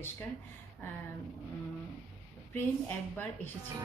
মঙ্গেশকর প্রেম একবার এসেছিল